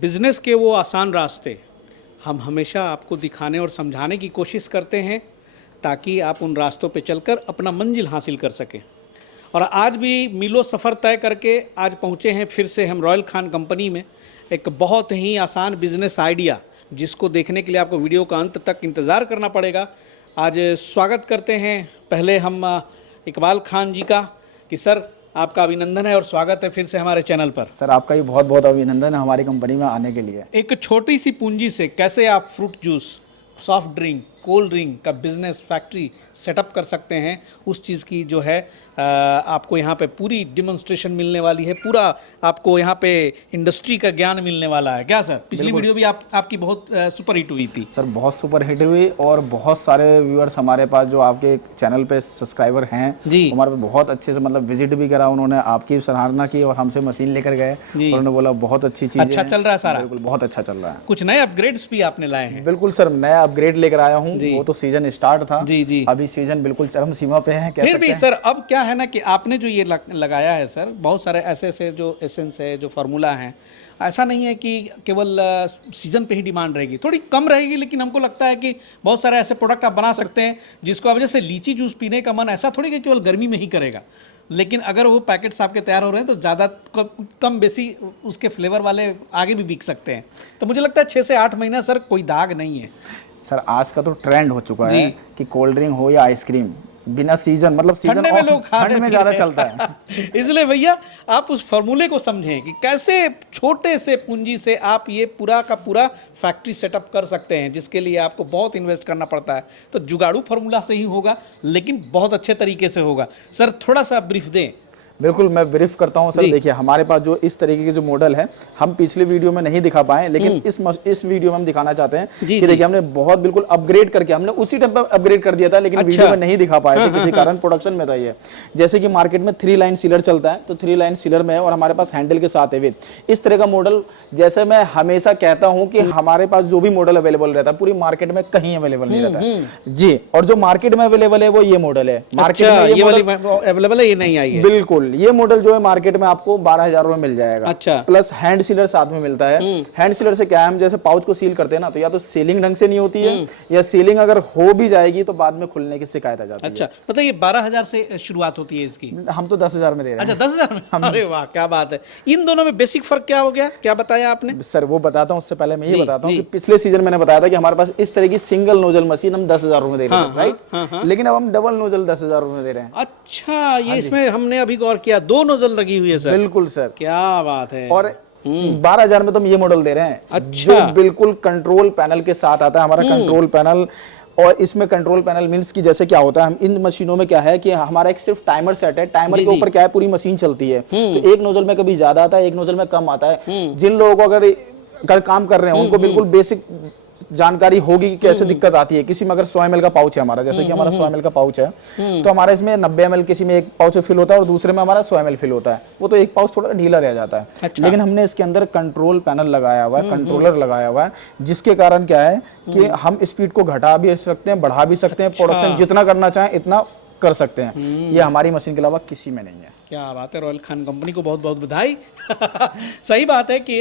Business के वो आसान रास्ते हम हमेशा आपको दिखाने और समझाने की कोशिश करते हैं ताकि आप उन रास्तों पे चलकर अपना मंजिल हासिल कर सकें। और आज भी मीलों सफ़र तय करके आज पहुँचे हैं फिर से हम रॉयल खान कंपनी में, एक बहुत ही आसान बिज़नेस आइडिया जिसको देखने के लिए आपको वीडियो का अंत तक इंतज़ार करना पड़ेगा। आज स्वागत करते हैं पहले हम इकबाल खान जी का कि सर आपका अभिनंदन है और स्वागत है फिर से हमारे चैनल पर। सर आपका भी बहुत बहुत अभिनंदन है हमारी कंपनी में आने के लिए। एक छोटी सी पूंजी से कैसे आप fruit juice, soft drink, cold drink का बिजनेस फैक्ट्री सेटअप कर सकते हैं, उस चीज़ की जो है आपको यहाँ पे पूरी डिमॉन्स्ट्रेशन मिलने वाली है, पूरा आपको यहाँ पे इंडस्ट्री का ज्ञान मिलने वाला है। क्या सर, पिछली वीडियो भी आपकी बहुत सुपर हिट हुई थी। सर बहुत सुपर हिट हुई और बहुत सारे व्यूअर्स हमारे पास जो आपके चैनल पे सब्सक्राइबर हैं जी, हमारे पे बहुत अच्छे से मतलब विजिट भी करा, उन्होंने आपकी सराहना की और हमसे मशीन लेकर गए और उन्होंने बोला बहुत अच्छी चीज़, अच्छा चल रहा है सारा। बिल्कुल बहुत अच्छा चल रहा है। कुछ नए अपग्रेड्स भी आपने लाए हैं। बिल्कुल सर, नया अपग्रेड लेकर आया हूँ। वो तो सीजन स्टार्ट था जी, अभी सीजन बिल्कुल चरम सीमा पे है। फिर भी सर अब क्या है ना कि आपने जो ये लगाया है सर, बहुत सारे ऐसे जो एसेंस है, जो फार्मूला हैं, ऐसा नहीं है कि केवल सीजन पे ही डिमांड रहेगी, थोड़ी कम रहेगी, लेकिन हमको लगता है कि बहुत सारे ऐसे प्रोडक्ट आप बना सकते हैं जिसको अब जैसे लीची जूस पीने का मन ऐसा थोड़ी कि केवल गर्मी में ही करेगा, लेकिन अगर वो पैकेट्स आपके तैयार हो रहे हैं तो ज़्यादा कम बेसी उसके फ्लेवर वाले आगे भी बिक सकते हैं। तो मुझे लगता है 6 से 8 महीना सर कोई दाग नहीं है। सर आज का तो ट्रेंड हो चुका है कि कोल्ड ड्रिंक हो या आइसक्रीम बिना सीजन, मतलब सीजन में लोग ठंड में ज़्यादा चलता है। इसलिए भैया आप उस फॉर्मूले को समझें कि कैसे छोटे से पूंजी से आप ये पूरा का पूरा फैक्ट्री सेटअप कर सकते हैं, जिसके लिए आपको बहुत इन्वेस्ट करना पड़ता है। तो जुगाड़ू फार्मूला से ही होगा, लेकिन बहुत अच्छे तरीके से होगा। सर थोड़ा सा ब्रीफ दें। बिल्कुल मैं ब्रीफ करता हूं सर। देखिए हमारे पास जो इस तरीके के जो मॉडल है हम पिछले वीडियो में नहीं दिखा पाए, लेकिन इस वीडियो में हम दिखाना चाहते हैं कि देखिए हमने बहुत बिल्कुल अपग्रेड करके, हमने उसी टाइम पर अपग्रेड कर दिया था, लेकिन वीडियो में नहीं दिखा पाए थे किसी कारण, प्रोडक्शन में था ये। जैसे कि मार्केट में 3 लाइन सीलर चलता है, तो 3 लाइन सीलर में है और हमारे पास हैंडल के साथ है विद इस तरह का मॉडल। जैसे मैं हमेशा कहता हूँ कि हमारे पास जो भी मॉडल अवेलेबल रहता है पूरी मार्केट में कहीं अवेलेबल नहीं रहता है जी, और जो मार्केट में अवेलेबल है वो ये मॉडल है। मार्केट में ये अवेलेबल है, ये नहीं आई है। बिल्कुल, ये मॉडल जो है मार्केट में आपको 12,000 में मिल जाएगा। अच्छा, प्लस हैंड सीलर साथ में मिलता है। हैंड सीलर से क्या है, हम जैसे पाउच को सील करते हैं ना, तो या तो सीलिंग ढंग से नहीं होती है या सीलिंग अगर हो भी जाएगी तो बाद में खुलने की शिकायत आ जाती है। अच्छा, मतलब ये 12,000 से शुरुआत होती है इसकी? हम तो 10,000 में दे रहे हैं। अच्छा 10,000 में? अरे वाह क्या बात है। इन दोनों में बेसिक फर्क क्या हो गया, क्या बताया आपने? सर वो बताता हूँ, उससे पहले मैं ये बताता हूँ कि पिछले सीजन मैंने बताया था कि हमारे पास इस तरह की सिंगल नोजल मशीन हम 10,000 में दे रहे हैं, राइट? लेकिन अब हम डबल नोजल 10,000 में दे रहे हैं। अच्छा, ये इसमें हमने अभी गौर किया, 2 नोजल लगी हुई है सर। बिल्कुल सर, क्या बात है। और 12,000 में तो हम ये मॉडल दे रहे हैं। अच्छा, जो बिल्कुल कंट्रोल पैनल के साथ आता है हमारा कंट्रोल पैनल। और इसमें कंट्रोल पैनल मींस कि जैसे क्या होता है, हम इन मशीनों में क्या है कि हमारा एक सिर्फ टाइमर सेट है, टाइमर के ऊपर क्या है पूरी मशीन चलती है। तो एक नोजल में कभी ज्यादा आता है, एक नोजल में कम आता है। जिन लोगों को अगर काम कर रहे हैं उनको बिल्कुल बेसिक जानकारी होगी कि कैसे दिक्कत आती है। किसी में अगर 100 ml का पाउच है हमारा, जैसे कि हमारा 100 ml का पाउच है, तो हमारा इसमें 90 ml किसी में एक पाउच फिल होता है और दूसरे में हमारा 100 ml फिल होता है, वो तो एक पाउच थोड़ा ढीला रह जाता है। अच्छा। लेकिन हमने इसके अंदर कंट्रोल पैनल लगाया हुआ है, कंट्रोलर लगाया हुआ है, जिसके कारण क्या है कि हम स्पीड को घटा भी सकते हैं, बढ़ा भी सकते हैं। प्रोडक्शन जितना करना चाहें इतना कर सकते हैं। ये हमारी मशीन के अलावा किसी में नहीं है। क्या बात है, रॉयल खान कंपनी को बहुत बहुत बधाई। सही बात है कि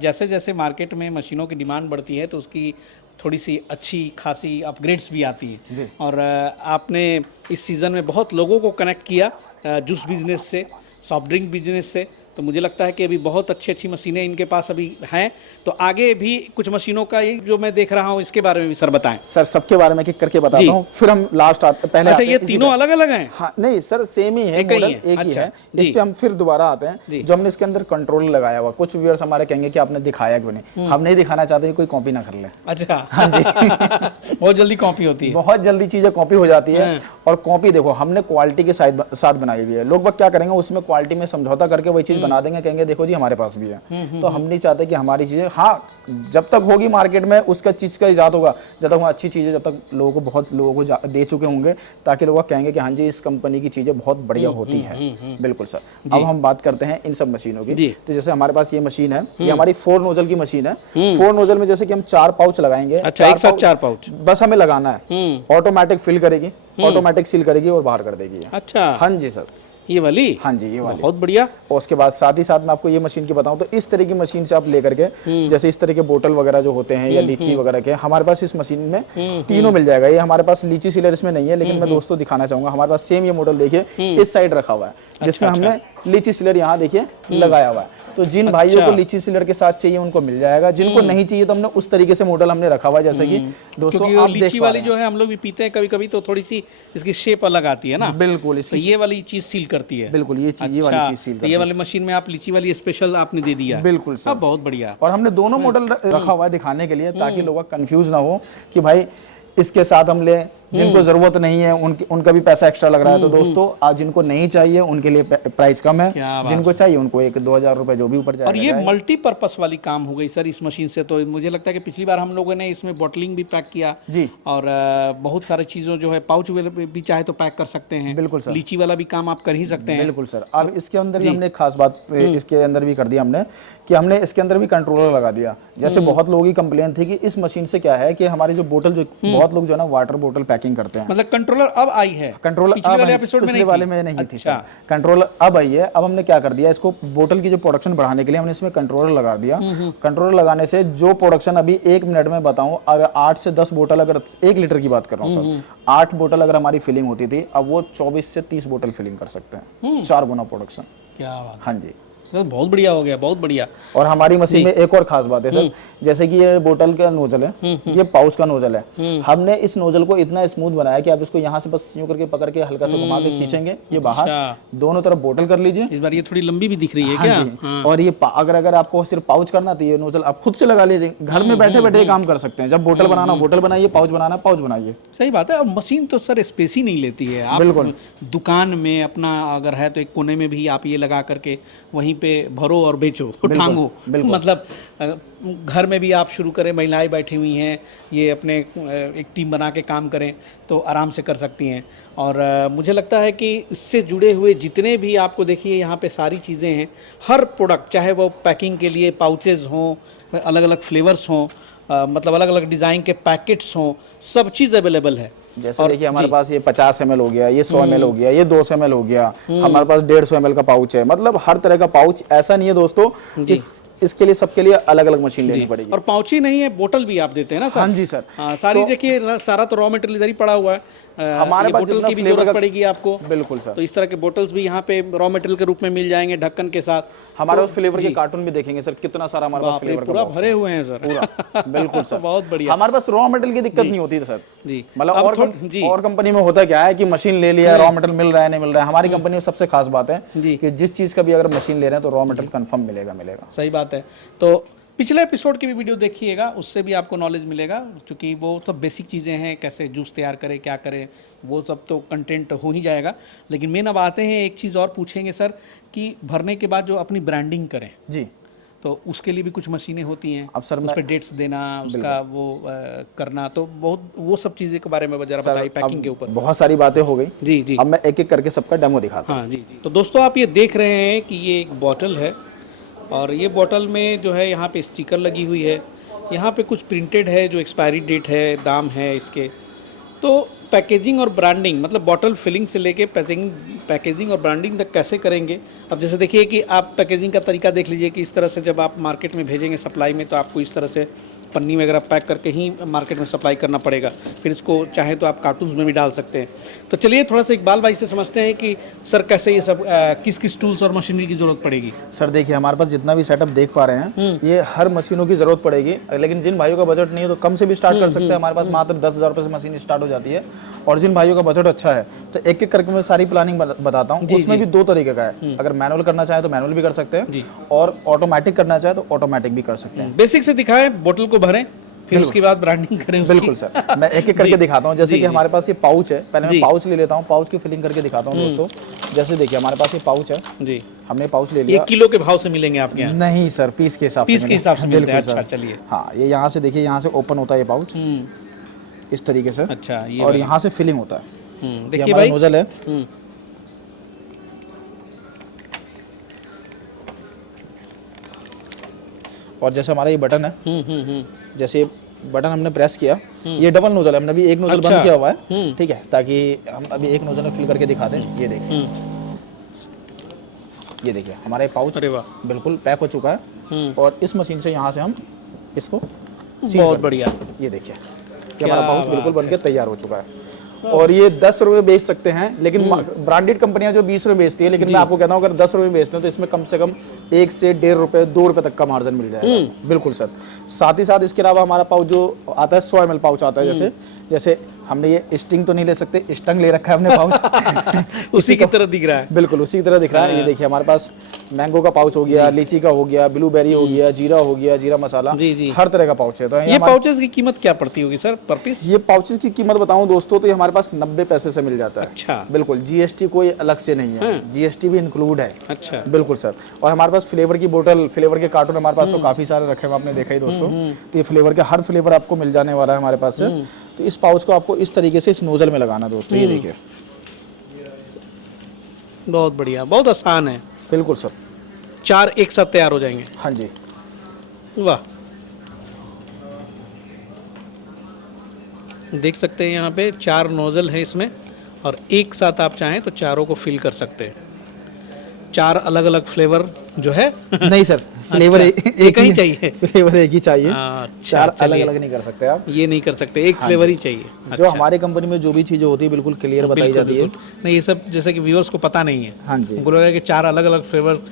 जैसे जैसे मार्केट में मशीनों की डिमांड बढ़ती है तो उसकी थोड़ी सी अच्छी खासी अपग्रेड्स भी आती है। और आपने इस सीज़न में बहुत लोगों को कनेक्ट किया जूस बिजनेस से, सॉफ्ट ड्रिंक बिजनेस से, तो मुझे लगता है कि अभी बहुत अच्छी मशीनें इनके पास अभी हैं। तो आगे भी कुछ मशीनों का ये जो मैं देख रहा हूँ इसके बारे में भी सर बताएं। सर सबके बारे में एक करके बताता हूँ, फिर हम लास्ट पहले। अच्छा, ये तीनों अलग अलग हैं? हाँ नहीं सर, सेम ही है, मॉडल एक ही है। इस पे हम फिर दोबारा आते हैं। जो हमने इसके अंदर कंट्रोल लगाया हुआ, कुछ व्यूअर्स हमारे कहेंगे कि आपने दिखाया क्यों नहीं। हम नहीं दिखाना चाहते कोई कॉपी ना कर ले। अच्छा, हाँ जी। बहुत जल्दी कॉपी होती है, बहुत जल्दी चीजें कॉपी हो जाती है। और कॉपी देखो हमने क्वालिटी के साथ बनाई हुई है। लोग क्या करेंगे, उसमें क्वालिटी में समझौता करके वही चीज बना देंगे, कहेंगे देखो जी हमारे पास भी है। तो हम नहीं चाहते कि हमारी चीजें, हाँ जब तक होगी मार्केट में उसका चीज का इजाद होगा, जब तक वो अच्छी चीजें, जब तक लोगों को बहुत लोगों को दे चुके होंगे, ताकि लोग कहेंगे कि हाँ जी इस कंपनी की चीजें बहुत बढ़िया होती है। बिल्कुल सर। अब हम बात करते हैं इन सब मशीनों की। तो जैसे हमारे पास ये मशीन है, ये हमारी 4 नोजल की मशीन है। 4 नोजल में जैसे कि हम 4 पाउच लगाएंगे। अच्छा, एक साथ 4 पाउच बस हमें लगाना है। ऑटोमेटिक फिल करेगी, ऑटोमेटिक सील करेगी और बाहर कर देगी। अच्छा, हाँ जी सर। ये वाली? हाँ जी, ये वाली। बहुत बढ़िया। और उसके बाद साथ ही साथ मैं आपको ये मशीन की बताऊं तो इस तरह की मशीन से आप लेकर के जैसे इस तरह के बोतल वगैरह जो होते हैं या लीची वगैरह के, हमारे पास इस मशीन में तीनों मिल जाएगा। ये हमारे पास लीची सीलर इसमें नहीं है, लेकिन मैं दोस्तों दिखाना चाहूंगा, हमारे पास सेम ये मॉडल देखिए इस साइड रखा हुआ है, जिसमें हमने लीची सीलर यहाँ देखिए लगाया हुआ है। तो जिन भाइयों को लीची सीलर के साथ चाहिए उनको मिल जाएगा, जिनको नहीं चाहिए तो हमने उस तरीके से मॉडल हमने रखा हुआ है, जैसे कि दोस्तों क्योंकि आप लीची वाली जो है हम लोग भी पीते हैं कभी कभी, तो थोड़ी सी इसकी शेप अलग आती है ना। बिल्कुल, तो ये वाली चीज सील करती है। बिल्कुल ये चीज, ये वाली चीज सील तो ये वाली मशीन में आप लीची वाली स्पेशल आपने दे दिया। बिल्कुल सर, बहुत बढ़िया। और हमने दोनों मॉडल रखा हुआ है दिखाने के लिए, ताकि लोग कंफ्यूज ना हो कि भाई इसके साथ हम ले, जिनको जरूरत नहीं है उनका भी पैसा एक्स्ट्रा लग रहा है। तो दोस्तों आप जिनको नहीं चाहिए उनके लिए प्राइस कम है, जिनको चाहिए उनको 1-2 हज़ार रुपए जो भी ऊपर जाएगा। और ये मल्टीपर्पस वाली काम हो गई सर इस मशीन से। तो मुझे लगता है कि पिछली बार हम लोगों ने इसमें बॉटलिंग भी पैक किया जी, और बहुत सारी चीज़ों जो है पाउच भी चाहे तो पैक कर सकते हैं। बिल्कुल सर, लीची वाला भी काम आप कर ही सकते हैं। बिल्कुल सर। अब इसके अंदर भी हमने एक खास बात इसके अंदर भी कर दिया हमने, कि हमने इसके अंदर भी कंट्रोलर लगा दिया। जैसे बहुत लोगों की कंप्लेन थी कि इस मशीन से क्या है कि हमारी जो बोतल, जो बहुत लोग जो है ना वाटर बोतल पैकिंग करते हैं, मतलब कंट्रोलर अब आई है। कंट्रोलर पिछले वाले एपिसोड में नहीं वाले में नहीं थी सर, कंट्रोलर अब आई है। अब हमने क्या कर दिया, इसको बोतल की जो प्रोडक्शन बढ़ाने के लिए हमने इसमें कंट्रोलर लगा दिया। कंट्रोलर लगाने से जो प्रोडक्शन अभी 1 मिनट में बताऊं, अगर 8 से 10 बोतल, अगर 1 लीटर की बात कर रहा हूँ सर, 8 बोतल अगर हमारी फिलिंग होती थी, अब वो 24 से 30 बोतल फिलिंग कर सकते हैं, 4 गुना प्रोडक्शन। क्या बात। हाँ जी, तो बहुत बढ़िया हो गया, बहुत बढ़िया। और हमारी मशीन में एक और खास बात है सर, जैसे कि ये बोतल का नोजल है, ये पाउच का नोजल है, हमने इस नोजल को इतना स्मूथ बनाया कि आप इसको यहाँ से बस यूं करके पकड़ के हल्का सा घुमा के खींचेंगे, ये बाहर दोनों तरफ बोतल कर लीजिए। इस बार ये थोड़ी लंबी भी दिख रही है। हाँ क्या? जी। और ये अगर आपको सिर्फ पाउच करना तो ये नोजल आप खुद से लगा लीजिए, घर में बैठे बैठे काम कर सकते हैं। जब बोतल बनाना बोतल बनाइए, पाउच बनाना पाउच बनाइए। सही बात है। और मशीन तो सर स्पेस ही नहीं लेती है। आप बिल्कुल, दुकान में अपना अगर है तो एक कोने में भी आप ये लगा करके वहीं पे भरो और बेचो, टांगो। मतलब घर में भी आप शुरू करें, महिलाएं बैठी हुई हैं, ये अपने एक टीम बना के काम करें तो आराम से कर सकती हैं। और मुझे लगता है कि इससे जुड़े हुए जितने भी आपको देखिए यहाँ पे सारी चीज़ें हैं, हर प्रोडक्ट, चाहे वो पैकिंग के लिए पाउचेज़ हों, अलग अलग फ्लेवर्स हों, मतलब अलग अलग डिज़ाइन के पैकेट्स हों, सब चीज़ अवेलेबल है। जैसे देखिए हमारे पास ये 50 ml हो गया, ये 100 ml हो गया, ये 200 ml हो गया, हमारे पास 150 ml का पाउच है। मतलब हर तरह का पाउच, ऐसा नहीं है दोस्तों, इसके लिए सबके लिए अलग अलग मशीन लेनी पड़ेगी। और पाउच ही नहीं है, बोतल भी आप देते हैं ना सर? हाँ जी सर। सारी देखिए सारा तो रॉ मटेरियल इधर ही पड़ा हुआ है। हमारे पास बोतल की भी जरूरत पड़ेगी आपको। बिल्कुल सर। तो इस तरह के बोतल्स भी यहाँ पे रॉ मटेरियल के रूप में मिल जाएंगे ढक्कन के साथ। हमारे पास फ्लेवर के कार्टून भी देखेंगे सर, कितना सारा हमारे पास फ्लेवर पूरा भरे हुए हैं सर, पूरा। बिल्कुल सर, बहुत बढ़िया। हमारे पास रॉ मटेरियल की दिक्कत नहीं होती सर जी। मतलब और कंपनी में होता क्या है कि मशीन ले लिया, रॉ मटेरियल मिल रहा है नहीं मिल रहा है। हमारी कंपनी में सबसे खास बात है कि जिस चीज का भी अगर मशीन ले रहे हैं तो रॉ मटेरियल कंफर्म मिलेगा। सही बात है। तो पिछले एपिसोड की भी वीडियो देखिएगा, उससे भी आपको नॉलेज मिलेगा, क्योंकि वो सब बेसिक चीज़ें हैं, कैसे जूस तैयार करें, क्या करें, वो सब तो कंटेंट हो ही जाएगा। लेकिन मेन अब आते हैं, एक चीज़ और पूछेंगे सर कि भरने के बाद जो अपनी ब्रांडिंग करें जी, तो उसके लिए भी कुछ मशीनें होती हैं। अब सर उस पर डेट्स देना, उसका वो करना, तो बहुत वो सब चीज़ें के बारे में जरा बताइए। पैकिंग के ऊपर बहुत सारी बातें हो गई जी जी। अब मैं एक एक करके सबका डेमो दिखाता हूँ। हाँ जी जी। तो दोस्तों आप ये देख रहे हैं कि ये एक बॉटल है, और ये बॉटल में जो है यहाँ पे स्टिकर लगी हुई है, यहाँ पे कुछ प्रिंटेड है जो एक्सपायरी डेट है, दाम है इसके। तो पैकेजिंग और ब्रांडिंग, मतलब बॉटल फिलिंग से लेके पैकेजिंग और ब्रांडिंग तक कैसे करेंगे। अब जैसे देखिए कि आप पैकेजिंग का तरीका देख लीजिए कि इस तरह से जब आप मार्केट में भेजेंगे सप्लाई में, तो आपको इस तरह से पन्नी वगैरह पैक करके ही मार्केट में सप्लाई करना पड़ेगा। फिर इसको चाहे तो आप कार्टून्स में भी डाल सकते हैं। तो चलिए थोड़ा सा इकबाल भाई से समझते हैं कि सर कैसे ये सब किस किस टूल्स और मशीनरी की ज़रूरत पड़ेगी। सर देखिए हमारे पास जितना भी सेटअप देख पा रहे हैं, ये हर मशीनों की ज़रूरत पड़ेगी। लेकिन जिन भाइयों का बजट नहीं है तो कम से भी स्टार्ट कर सकते हैं। हमारे पास मात्र 10,000 रुपये से मशीन स्टार्ट हो जाती है। और जिन भाइयों का बजट अच्छा है तो एक एक करके मैं सारी प्लानिंग बताता हूँ। उसमें भी 2 तरीके का है, अगर मैनुअल करना चाहे तो मैनुअल भी कर सकते हैं, और ऑटोमेटिक करना चाहे तो ऑटोमेटिक भी कर सकते हैं। बेसिक से दिखाएं, बोतल को भरें, फिर उसके बाद ब्रांडिंग करें उसकी। बिल्कुल सर, मैं एक एक करके दिखाता हूँ। जैसे कि हमारे पास ये पाउच है, पहले मैं पाउच ले लेता हूँ, पाउच की फिलिंग करके दिखाता हूँ दोस्तों। जैसे देखिए हमारे पास ये पाउच है जी, हमने पाउच ले लिया। 1 किलो के भाव से मिलेंगे आपके यहाँ? नहीं सर, पीस के हिसाब से। पीस के हिसाब से मिलते हैं। अच्छा चलिए। हाँ, ये यहाँ से देखिए, यहाँ से ओपन होता है ये पाउच इस तरीके से। अच्छा, ये और यहाँ से फिलिंग होता है। देखिए भाई, नोजल है, और जैसे हमारा ये बटन है, जैसे बटन हमने प्रेस किया, ये डबल नोजल है, हमने अभी एक नोजल बंद किया हुआ है, ठीक है, ताकि हम अभी एक नोजल में फिल करके दिखा दें। ये देखिए ये देखिए हमारा पाउच अरे वाह, बिल्कुल पैक हो चुका है और इस मशीन से यहाँ से हम इसको seal बहुत कर बढ़िया। ये देखिए कि हमारा पाउच बिल्कुल बात बनके तैयार हो चुका है। और ये 10 रुपये बेच सकते हैं, लेकिन ब्रांडेड कंपनियां जो 20 रुपये बेचती है, लेकिन मैं आपको कहता हूँ अगर 10 रुपये बेचते हैं तो इसमें कम से कम 1 से 1.5 रुपये 2 रुपये तक का मार्जिन मिल जाएगा। बिल्कुल सर। साथ ही साथ इसके अलावा हमारा पाउच जो आता है 100 ml पाउच आता है, जैसे हमने ये स्टिंग तो नहीं ले सकते, स्टंग ले रखा है हमने पाउच उसी की तरह दिख रहा है। बिल्कुल उसी की तरह दिख रहा है। ये देखिए हमारे पास मैंगो का पाउच हो गया, लीची का हो गया, ब्लूबेरी हो गया, जीरा हो गया, जीरा मसाला, जी जी। हर तरह का पाउच है। तो ये पाउचेस की कीमत क्या पड़ती होगी सर पर पीस? ये पाउचेस की कीमत बताऊं दोस्तों तो ये हमारे पास 90 पैसे से मिल जाता है। अच्छा, बिल्कुल, जीएसटी कोई अलग से नहीं है, जीएसटी भी इंक्लूड है। अच्छा, बिल्कुल सर। और हमारे पास फ्लेवर की बोतल, फ्लेवर के कार्टून हमारे पास तो काफी सारे रखे हुए, आपने देखा ही दोस्तों। तो ये फ्लेवर के हर फ्लेवर आपको मिल जाने वाला है हमारे पास से। तो इस पाउच को आपको इस तरीके से इस नोजल में लगाना दोस्तों, ये देखिए बहुत बढ़िया, बहुत आसान है। बिल्कुल सर। 4 एक साथ तैयार हो जाएंगे। हाँ जी, वाह, देख सकते हैं यहाँ पे 4 नोजल है इसमें और एक साथ आप चाहें तो चारों को फिल कर सकते हैं। 4 अलग अलग फ्लेवर जो है नहीं सर, फ्लेवर एक ही चाहिए। फ्लेवर एक ही चाहिए, अच्छा, 4 अलग अलग नहीं कर सकते आप। ये नहीं कर सकते, एक फ्लेवर ही चाहिए। जो हमारे कंपनी में जो भी चीजें होती है बिल्कुल क्लियर बताई जाती है। नहीं, ये सब जैसे कि व्यूअर्स को पता नहीं है, हाँ जी, उनको लगा कि 4 अलग अलग फ्लेवर,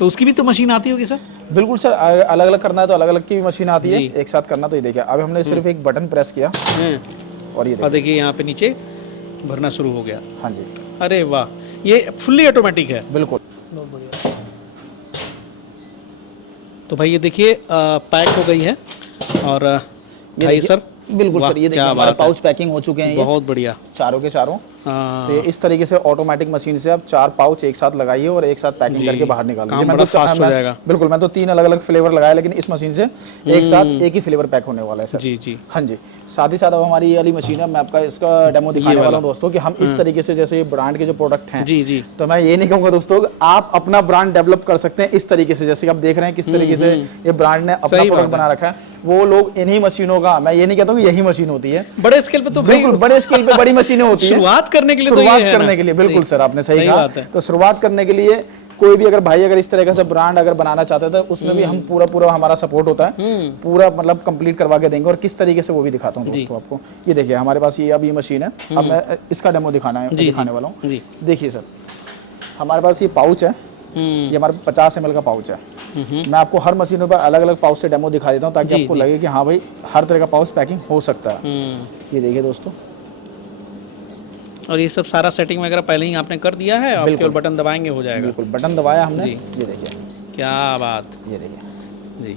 तो उसकी भी तो मशीन आती होगी सर? बिल्कुल सर, अलग अलग करना है तो अलग अलग की भी मशीन आती है, एक साथ करना तो ये देखिए अब हमने सिर्फ एक बटन प्रेस किया और ये देखिए यहाँ पे नीचे भरना शुरू हो गया। हाँ जी, अरे वाह, ये फुल्ली ऑटोमेटिक है। बिल्कुल। तो भाई ये देखिए पैक हो गई है और भाई सर बिल्कुल सर, ये देखिए हमारे पाउच पैकिंग हो चुके हैं, ये बहुत बढ़िया चारों के चारों। तो ये इस तरीके से ऑटोमेटिक मशीन से आप 4 पाउच एक साथ लगाइए और एक साथ पैकिंग करके बाहर निकाल दीजिए। काम बड़ा फास्ट हो जाएगा। बिल्कुल, मैं तो 3 अलग अलग फ्लेवर लगाया, लेकिन इस मशीन से एक साथ एक ही फ्लेवर पैक होने वाला है सर। जी जी। हाँ जी। साथ ही साथ अब हमारी ये वाली मशीन है, मैं आपका इसका डेमो दिखाने वाला हूँ दोस्तों कि हम इस तरीके से जैसे ब्रांड के जो प्रोडक्ट हैं, जी जी, तो मैं ये नहीं कहूँगा दोस्तों आप अपना ब्रांड डेवलप कर सकते हैं इस तरीके से, जैसे कि आप देख रहे हैं किस तरीके से ये ब्रांड ने अपना प्रोडक्ट बना रखा है। वो लोग इन्हीं मशीनों का, मैं ये नहीं कहता हूँ कि यही मशीन होती है, बड़े स्केल पे तो बिल्कुल बड़े स्केल पे बड़ी मशीनें होती हैं। शुरुआत करने के लिए, शुरुआत करने के लिए बिल्कुल सर, आपने सही कहा। तो शुरुआत करने के लिए कोई भी अगर भाई अगर इस तरह का सब ब्रांड अगर बनाना चाहते हैं तो उसमें भी हम पूरा हमारा सपोर्ट होता है, पूरा मतलब कंप्लीट करवा के देंगे। और किस तरीके से वो भी दिखाता हूँ दोस्तों आपको। ये देखिए हमारे पास ये अब ये मशीन है, अब मैं इसका डेमो दिखाने वाला हूँ। देखिए सर, हमारे पास ये पाउच है, ये हमारे 50 ml का पाउच है। मैं आपको हर मशीनों पर अलग अलग पाउच से डेमो दिखा देता हूँ ताकि आपको लगे कि हाँ भाई हर तरह का पाउच पैकिंग हो सकता है। ये देखिए दोस्तों, और ये सब सारा सेटिंग वगैरह पहले ही आपने कर दिया है, आप केवल बटन दबाएंगे हो जाएगा। बिल्कुल, बटन दबाया हमने। ये देखिए क्या बात, ये देखिए जी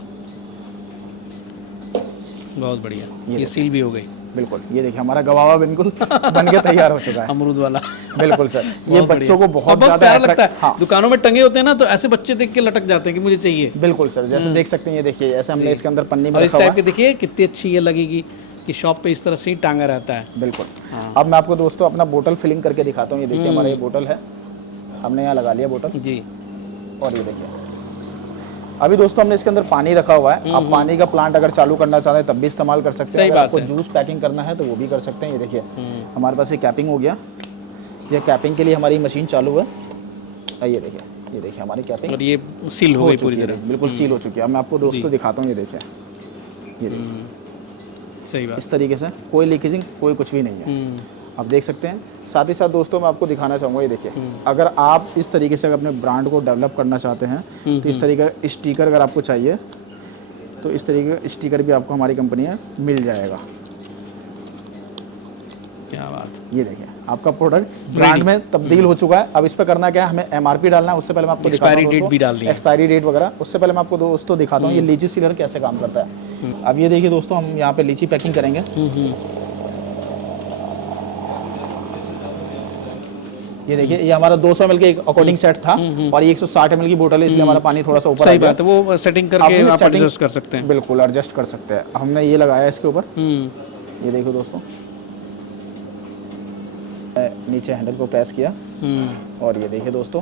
बहुत बढ़िया, ये सील भी हो गई। बिल्कुल, ये देखिए हमारा गवावा बिल्कुल बन के तैयार हो चुका है, अमरूद वाला। बिल्कुल सर, ये बच्चों को बहुत ज्यादा प्यारा लगता है। हाँ। दुकानों में टंगे होते हैं ना, तो ऐसे बच्चे देख के लटक जाते हैं कि मुझे चाहिए। बिल्कुल सर, जैसे देख सकते हैं ये देखिए ऐसे हमने इसके अंदर पन्नी में और इस टाइप के देखिए कितनी अच्छी ये लगेगी कि शॉप पे इस तरह से ही टांगा रहता है। बिल्कुल। अब मैं आपको दोस्तों अपना बोतल फिलिंग करके दिखाता हूँ। ये देखिए हमारा ये बोतल है, हमने यहाँ लगा लिया बोतल जी। और ये देखिए अभी दोस्तों हमने इसके अंदर पानी रखा हुआ है। आप पानी का प्लांट अगर चालू करना चाहते हैं तब भी इस्तेमाल कर सकते हैं। अगर आपको जूस पैकिंग करना है तो वो भी कर सकते हैं। ये देखिए हमारे पास ये कैपिंग हो गया, ये कैपिंग के लिए हमारी मशीन चालू है। ये देखिए हमारी कैपिंग, और ये सील हो गई पूरी तरह, बिल्कुल सील हो चुकी है। अब मैं आपको दोस्तों दिखाता हूँ। ये देखिए सही बात, इस तरीके से कोई लीकेजिंग कोई कुछ भी नहीं है, आप देख सकते हैं। साथ ही साथ दोस्तों मैं आपको दिखाना चाहूँगा, ये देखिए अगर आप इस तरीके से अपने ब्रांड को डेवलप करना चाहते हैं तो इस तरीके का स्टिकर अगर आपको चाहिए तो इस तरीके का स्टिकर भी आपको हमारी कंपनी में मिल जाएगा। क्या बात, ये देखिए आपका प्रोडक्ट ब्रांड में तब्दील हो चुका है। अब इस पर करना क्या है, हमें MRP डालना है। उससे पहले मैं आपको एक्सपायरी डेट भी डालनी है, एक्सपायरी डेट वगैरह। उससे पहले मैं आपको दोस्तों दिखाता हूँ ये लीची सीलर कैसे काम करता है। अब ये देखिए दोस्तों, हम यहाँ पे लीची पैकिंग करेंगे। ये देखिए ये हमारा 200 ml के अकॉर्डिंग सेट था और ये 160 ml की बोतल है, इसलिए हमारा पानी थोड़ा सा ऊपर सही बात है, वो सेटिंग करके आप एडजस्ट कर सकते हैं। बिल्कुल एडजस्ट कर सकते हैं। हमने ये लगाया इसके ऊपर, ये देखो दोस्तों, नीचे हैंडल को प्रेस किया और ये देखिए दोस्तों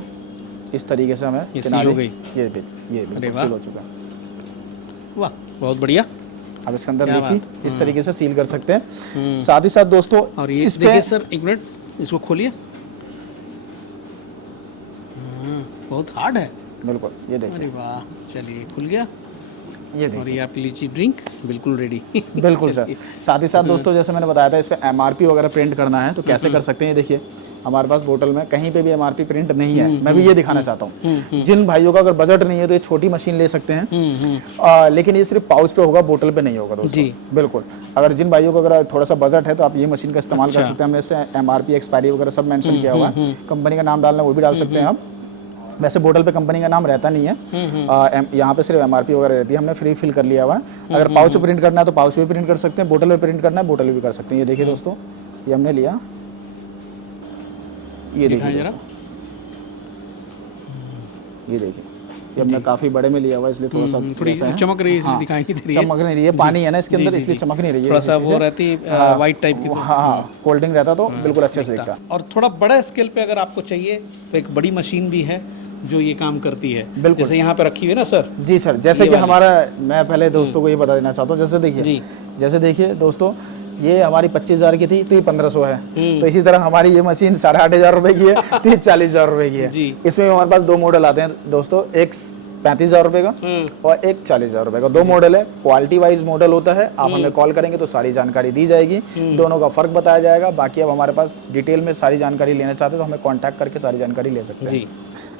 इस तरीके से हमें ये सील हो गई। ये बिल्कुल सील हो चुका है। वाह बहुत बढ़िया। अब इसके अंदर लीची इस तरीके से सील कर सकते हैं। साथ ही साथ दोस्तों, और ये देखिए सर, एक मिनट इसको खोलिए, बहुत हार्ड है। बिल्कुल, ये अरे देखिए, वाह, चलिए खुल गया। ये और देखिए, ये आपकी लीची ड्रिंक बिल्कुल रेडी। बिल्कुल सर। साथ ही साथ दोस्तों, जैसे मैंने बताया था, इस पे एमआरपी वगैरह प्रिंट करना है तो कैसे कर सकते हैं, ये देखिए हमारे पास बोतल में कहीं पे भी एमआरपी प्रिंट नहीं है। मैं भी ये दिखाना चाहता हूँ। जिन भाइयों का अगर बजट नहीं है तो ये छोटी मशीन ले सकते हैं, लेकिन ये सिर्फ पाउच पे होगा, बोतल पे नहीं होगा दोस्तों। जी। बिल्कुल, अगर जिन भाइयों को अगर थोड़ा सा बजट है तो आप ये मशीन का इस्तेमाल कर सकते हैं। हमने इस पे एमआरपी, एक्सपायरी वगैरह सब मेंशन किया हुआ है। कंपनी का नाम डालना वो भी डाल सकते हैं आप। वैसे बोतल पे कंपनी का नाम रहता नहीं है, यहाँ पे सिर्फ एमआरपी वगैरह रहती है। हमने फ्री फिल कर लिया हुआ है। अगर पाउच पे प्रिंट करना है तो पाउच पे प्रिंट कर सकते हैं, बोतल पे प्रिंट करना है बोतल पे भी कर सकते हैं। ये देखिए दोस्तों, ये हमने लिया, ये देखिए जरा। ये देखिए, ये हमने काफी बड़े में लिया हुआ है, इसलिए थोड़ा सा थोड़ी ऐसा है। चमक रही है इसलिए हाँ, दिखाई नहीं दे रही है। चमक नहीं रही है, पानी है ना इसके अंदर, इसलिए चमक नहीं रही है। थोड़ा सा इसी वो से। रहती वाइट टाइप की तो। हाँ, कोल्ड ड्रिंक रहता तो बिल्कुल अच्छे से दिखता। और थोड़ा बड़ा स्केल पे अगर आपको चाहिए तो एक बड़ी मशीन भी है जो ये काम करती है। बिल्कुल। जैसे यहाँ पे रखी हुई है ना सर। जी सर, जैसे कि हमारा, मैं पहले दोस्तों को ये बता देना चाहता हूँ, जैसे जी। देखिए, जैसे देखिए दोस्तों, ये हमारी 25,000 की थी तो ये 1500 है। तो इसी तरह हमारी ये मशीन 8,500 रुपए की है तो ये 40,000 रुपए की है। जी। इसमें हमारे पास दो मॉडल आते हैं दोस्तों, एक 35,000 रुपए का और एक 40,000 रुपए का। दो मॉडल है, क्वालिटी वाइज मॉडल होता है। आप हमें कॉल करेंगे तो सारी जानकारी दी जाएगी, दोनों का फर्क बताया जाएगा। बाकी अब हमारे पास डिटेल में सारी जानकारी लेना चाहते हैं तो हमें कॉन्टैक्ट करके सारी जानकारी ले सकते हैं। जी।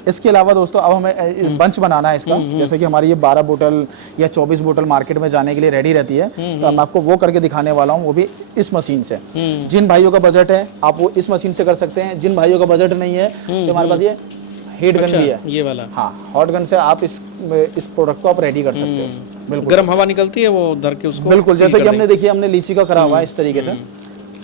इसके अलावा दोस्तों, अब हमें बंच बनाना है इसका। जैसे कि हमारी ये 12 बोतल या 24 बोतल मार्केट में जाने के लिए रेडी रहती है, तो मैं आपको वो करके दिखाने वाला हूँ, वो भी इस मशीन से। जिन भाइयों का बजट है आप वो इस मशीन से कर सकते हैं। जिन भाइयों का बजट नहीं है तो हमारे पास ये हीट गन भी है, ये वाला। हाँ, हॉट गन से आप इस प्रोडक्ट को आप रेडी कर सकते हो। बिल्कुल, गर्म हवा निकलती है वो धर के उसको। बिल्कुल, जैसे कि हमने देखिए, हमने लीची का करा हुआ है इस तरीके से।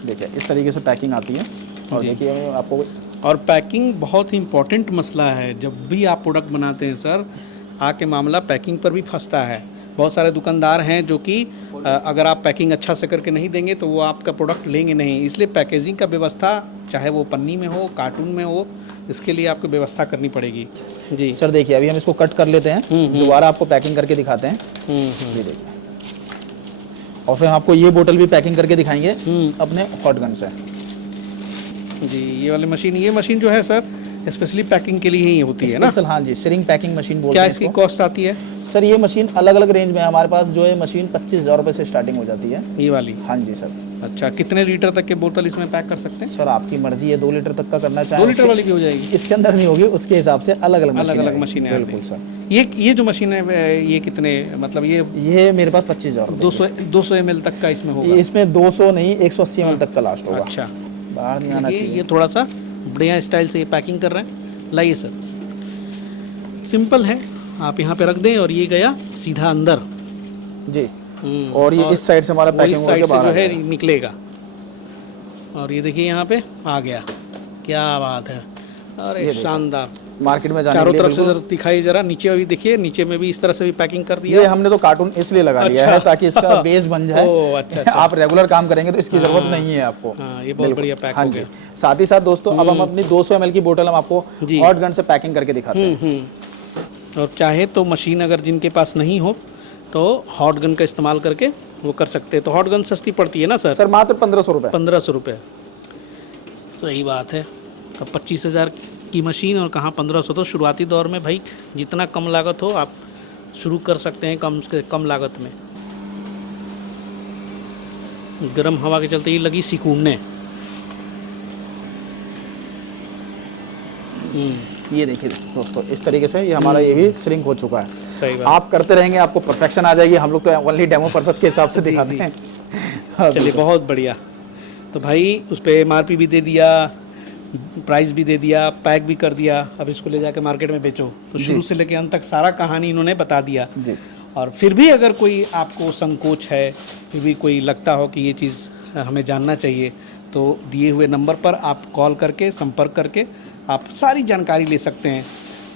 देखिए इस तरीके से पैकिंग आती है। और देखिए आपको, और पैकिंग बहुत ही इंपॉर्टेंट मसला है। जब भी आप प्रोडक्ट बनाते हैं सर, आके मामला पैकिंग पर भी फंसता है। बहुत सारे दुकानदार हैं जो कि अगर आप पैकिंग अच्छा से करके नहीं देंगे तो वो आपका प्रोडक्ट लेंगे नहीं। इसलिए पैकेजिंग का व्यवस्था, चाहे वो पन्नी में हो, कार्टून में हो, इसके लिए आपको व्यवस्था करनी पड़ेगी। जी सर देखिए, अभी हम इसको कट कर लेते हैं, दोबारा आपको पैकिंग करके दिखाते हैं। ये देखिए, और फिर हम आपको ये बोतल भी पैकिंग करके दिखाएंगे अपने हॉट गन से। जी, ये वाली मशीन, ये मशीन जो है सर स्पेशली पैकिंग के लिए ही होती है ना। हाँ जी, सिरिंग पैकिंग मशीन बोलते क्या हैं इसकी इसको। कॉस्ट आती है सर ये मशीन अलग अलग रेंज में है हमारे पास। जो है मशीन 25,000 रुपये से स्टार्टिंग हो जाती है, ये वाली। हाँ जी सर। अच्छा, कितने लीटर तक के बोतल इसमें पैक कर सकते हैं? सर आपकी मर्जी है, 2 लीटर तक का करना चाहें। 2 लीटर वाली भी हो जाएगी? इसके अंदर नहीं होगी, उसके हिसाब से अलग अलग मशीनें। बिल्कुल सर। ये जो मशीन है ये कितने, मतलब ये मेरे पास 25,000 रुपये 200 ml तक का इसमें होगा? इसमें 200 नहीं, 180 ml तक का लास्ट होगा। अच्छा, बाहर नहीं आना चाहिए। ये थोड़ा सा बढ़िया स्टाइल से ये पैकिंग कर रहे हैं। लाइए सर, सिंपल है, आप यहाँ पे रख दें और ये गया सीधा अंदर जी। और ये इस साइड से हमारा पैकिंग साइड से जो है निकलेगा। और ये देखिए यहाँ पे आ गया, क्या बात है, अरे शानदार। मार्केट में जाने चारों के लिए तरफ से जरा दिखाई, जरा नीचे भी देखिए, नीचे में भी इस तरह से भी पैकिंग कर दिया। ये हमने तो कार्टून इसलिए लगा लिया है ताकि इसका बेस बन जाए। ओह, अच्छा। आप रेगुलर काम करेंगे तो इसकी जरूरत नहीं है आपको। हाँ, ये बहुत बढ़िया पैक हो गया। साथ ही साथ दोस्तों, अब हम अपनी 200 ml की बोतल हम आपको हॉट गन से पैकिंग करके दिखाते हैं। और चाहे तो मशीन अगर जिनके पास नहीं हो तो हॉट गन का इस्तेमाल करके वो कर सकते हैं। तो हॉट गन सस्ती पड़ती है ना सर? सर मात्र 1500 रुपये। 1500 रुपये, सही बात है। अब 25,000 की मशीन और कहाँ 1500। तो शुरुआती दौर में भाई जितना कम लागत हो आप शुरू कर सकते हैं कम से कम लागत में। गर्म हवा के चलते ये लगी सिकुड़ने। ये देखिए दोस्तों, इस तरीके से ये हमारा ये भी श्रिंक हो चुका है। सही बात। आप करते रहेंगे आपको परफेक्शन आ जाएगी। हम लोग तो ओनली डेमो पर्पस के हिसाब से दिखाते हैं। चलिए, बहुत बढ़िया। तो भाई उस पर MRP भी दे दिया, प्राइस भी दे दिया, पैक भी कर दिया। अब इसको ले जाके मार्केट में बेचो। तो शुरू से लेकर अंत तक सारा कहानी इन्होंने बता दिया जी। और फिर भी अगर कोई आपको संकोच है, फिर भी कोई लगता हो कि ये चीज़ हमें जानना चाहिए, तो दिए हुए नंबर पर आप कॉल करके संपर्क करके आप सारी जानकारी ले सकते हैं।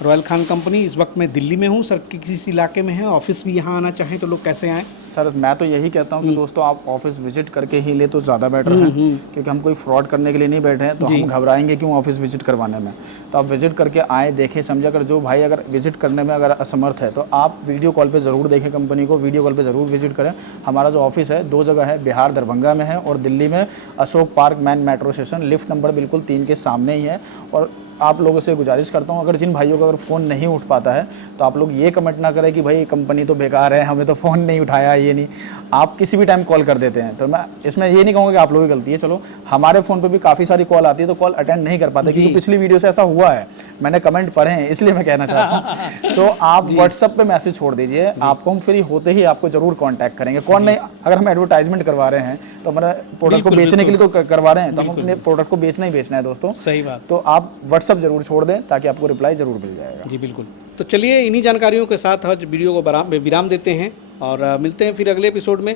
रॉयल खान कंपनी इस वक्त मैं दिल्ली में हूँ सर, किस इलाके में है, ऑफिस भी यहाँ आना चाहें तो लोग कैसे आएँ? सर मैं तो यही कहता हूँ कि दोस्तों आप ऑफिस विजिट करके ही ले तो ज़्यादा बेटर है, क्योंकि हम कोई फ्रॉड करने के लिए नहीं बैठे हैं तो हम घबराएंगे क्यों ऑफिस विजिट करवाने में। तो आप विजिट करके आए, देखें, समझे। अगर जो भाई अगर विजिट करने में अगर असमर्थ है तो आप वीडियो कॉल पर ज़रूर देखें कंपनी को, वीडियो कॉल पर ज़रूर विजिट करें। हमारा जो ऑफिस है 2 जगह है, बिहार दरभंगा में है और दिल्ली में Ashok park man metro station, lift number बिल्कुल 3 के सामने ही है। और आप लोगों से गुजारिश करता हूँ, अगर जिन भाइयों का अगर फ़ोन नहीं उठ पाता है तो आप लोग ये कमेंट ना करें कि भाई कंपनी तो बेकार है, हमें तो फ़ोन नहीं उठाया, ये नहीं। आप किसी भी टाइम कॉल कर देते हैं, तो मैं इसमें ये नहीं कहूँगा कि आप लोगों की गलती है। चलो हमारे फ़ोन पे भी काफ़ी सारी कॉल आती है तो कॉल अटेंड नहीं कर पाते, क्योंकि पिछली वीडियो से ऐसा हुआ है, मैंने कमेंट पढ़े हैं, इसलिए मैं कहना चाहता हूँ। तो आप व्हाट्सअप पे मैसेज छोड़ दीजिए, आपको हम फ्री होते ही आपको जरूर कांटेक्ट करेंगे। कौन नहीं, अगर हम एडवर्टाइजमेंट करवा रहे हैं तो हमारा प्रोडक्ट को बेचने के लिए तो करवा रहे हैं, तो हम अपने प्रोडक्ट को बेचना ही बेचना है दोस्तों। सही बात। तो आप व्हाट्सअप जरूर छोड़ दें ताकि आपको रिप्लाई जरूर मिल जाएगा। जी बिल्कुल। तो चलिए इन्हीं जानकारियों के साथ आज वीडियो को विराम देते हैं और मिलते हैं फिर अगले एपिसोड में,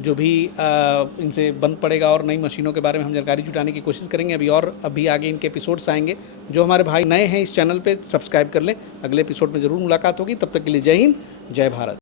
जो भी इनसे बंद पड़ेगा और नई मशीनों के बारे में हम जानकारी जुटाने की कोशिश करेंगे। अभी आगे इनके एपिसोड्स आएंगे। जो हमारे भाई नए हैं इस चैनल पे सब्सक्राइब कर लें, अगले एपिसोड में ज़रूर मुलाकात होगी। तब तक के लिए जय हिंद, जय भारत।